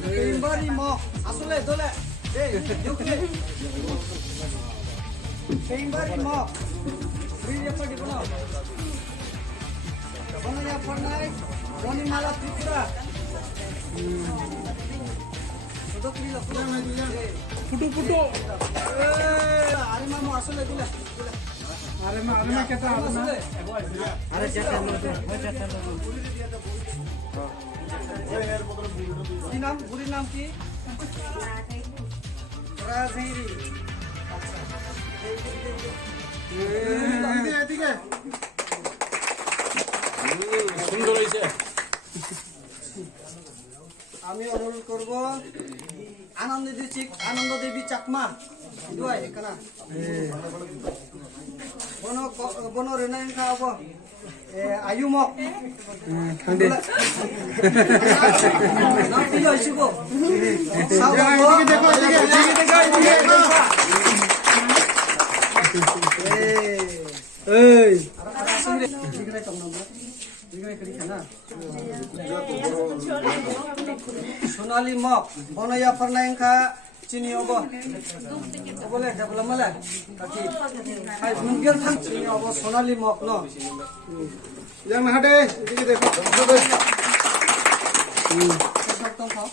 Timbari mo, asule dole. Timbari mo, video pa di bono. Bono ya pernai, Roni Mala Tripura. Foto kiri la foto. Foto. Are mama asule dole. Are ma keta asule. Are jeta lo. बुरी नाम की राजीरी সুন্দর হয়েছে আমি অনুরোধ করব আনন্দ দেবী চাকমা দুয়াই এখানে বন রেনাইন খাওয়াবো আয়ুমক নাম কি হইছিব সোনালী মক বনয়া ফরনাইংখা চিনি হব বলে ডেভেলপ মালে কাকি আই মুনগেল থাং চিনি হব সোনালী মক ন yang hade এদিকে দেখো সব তো খাও